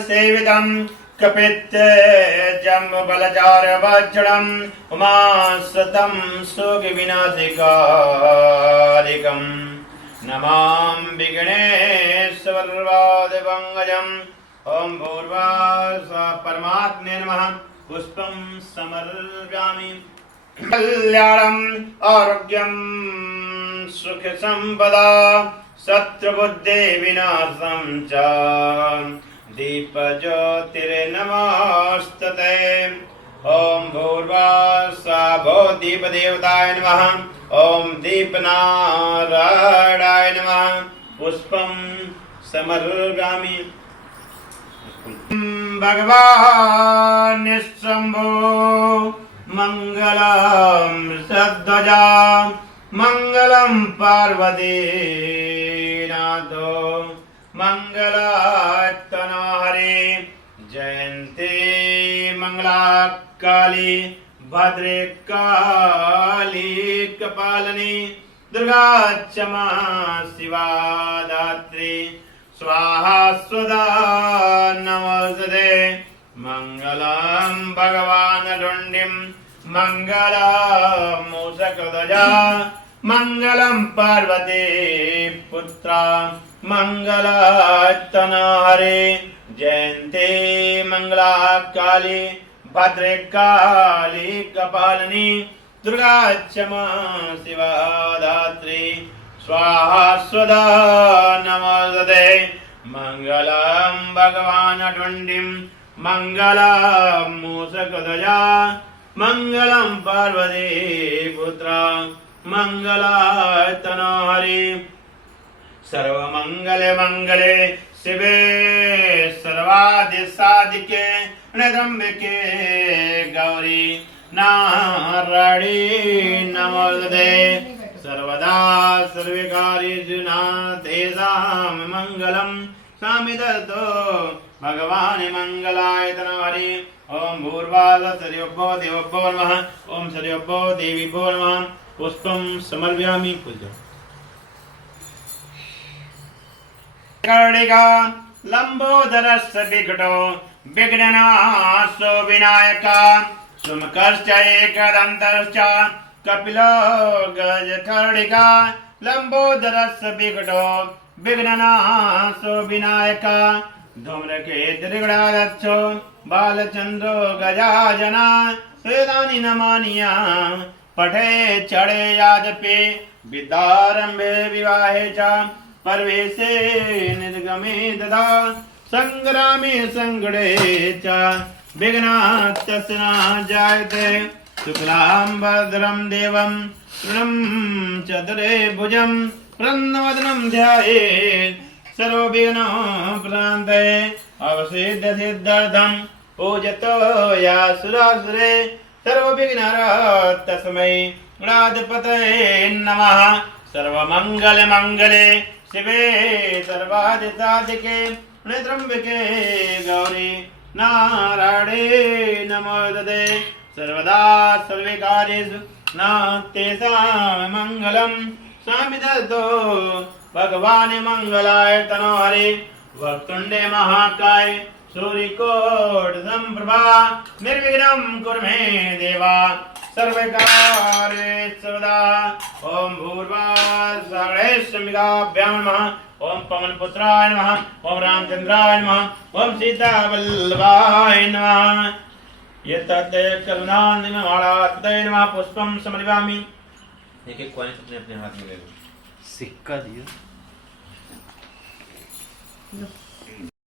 सेवितं कपित्तजम्बलचारवज्रम् उमासतं सुखविनाशिकारिकम् नमां विघ्नेश्वरवादिवङ्गजम् ॐ भूर्भुवः परमात्मने नमः। पुष्पं समर्पयामि। कल्याणम् आरोग्यं सुखसम्पदा शत्रुबुद्धि विनाशं च दीपज्योतिर्नमोस्तुते। ॐ भूर्भुवः दीपदेवताय नमः। ॐ दीपनारायणाय नमः। पुष्पं समर्पयामि। भगवान् शम्भो मंगलम सध्वजा मंगलम पार्वतीनाथो मंगलात्तना हरे। जयंती मंगला काली भद्रे काली कपालिनी दुर्गा क्षमा शिवा दात्री स्वाहा स्वदा नमोस्तुते। मंगलम भगवान डुंडिम मंगलम मूषकध्वजा मंगलम पार्वती पुत्रा मंगलात्तना हरे। जयंती मंगला काली भद्रे काली कपालिनी दुर्गा क्षमा शिवा दात्री स्वाहा स्वदा नमोस्तुते। मंगलम भगवान डुंडिम मंगलम मूषकध्वजा मंगलम पार्वती पुत्रा मंगलात्तना हरे। सर्वमंगले मंगले शिवे सर्वादिसाधिके त्र्यंबके गौरी नारायणी नमोस्तुते। सर्वदा सर्वकार्येषु तेषां मंगलम सामिदतो भगवान् मंगलायतन हरि। ओम भूर्भुवः सर्वभो देवभो नमः। ओम सर्वभो देवीभो नमः। पुष्पं समर्पयामि। पूज्य कर्णिका लंबोदरस्य विकटो विघ्ननाशो विनायका सुमुखश्च एकदन्तश्च कपिलो गजकर्णिका लंबोदरस्य विकटो विघ्ननाशो विनायका धूम्रकेतुर्गणागच्छो बालचन्द्रो गजाजना वेदानि नमानिया पठे चढ़े याजपे विद्यारंभे विवाहे च परवेशे निर्गमे तथा संग्रामे संगणे च विघ्नास्तस्य न जायते। शुक्लां भद्रं देवं तृणं चतुरे भुजं प्रसन्नवदनं ध्यायेत् सर्वविघ्नोपशान्तये। अवसिद्धसिद्ध्यर्थं पूजतो या सुरासुरे सर्वविघ्नहर तस्मै गणाधिपतये नमः। सर्वमङ्गलमङ्गले शिवे सर्वादिसाधिके त्र्यम्बके गौरी नारायणे नमोस्तुते। सर्वदा सर्वकार्येषु तेषां मंगलम सामिदतो भगवान् मंगलायतनो हरे। वक्रतुण्डे महाकाय सूर्यकोटि समप्रभा निर्विघ्नं कुरु मे देवा सर्वकार्येषु सर्वदा। ओम भूर्भुवः गणेशमिकाभ्यां नमः। ओम पवनपुत्राय नमः। ओम रामचंद्राय नमः। ओम सीतावल्लभाय नमः। यत्तते करुणानिधिमालात्मते नमः। पुष्पं समर्पयामि। एक एक कॉइन अपने अपने हाथ में ले लो। सिक्का दिया।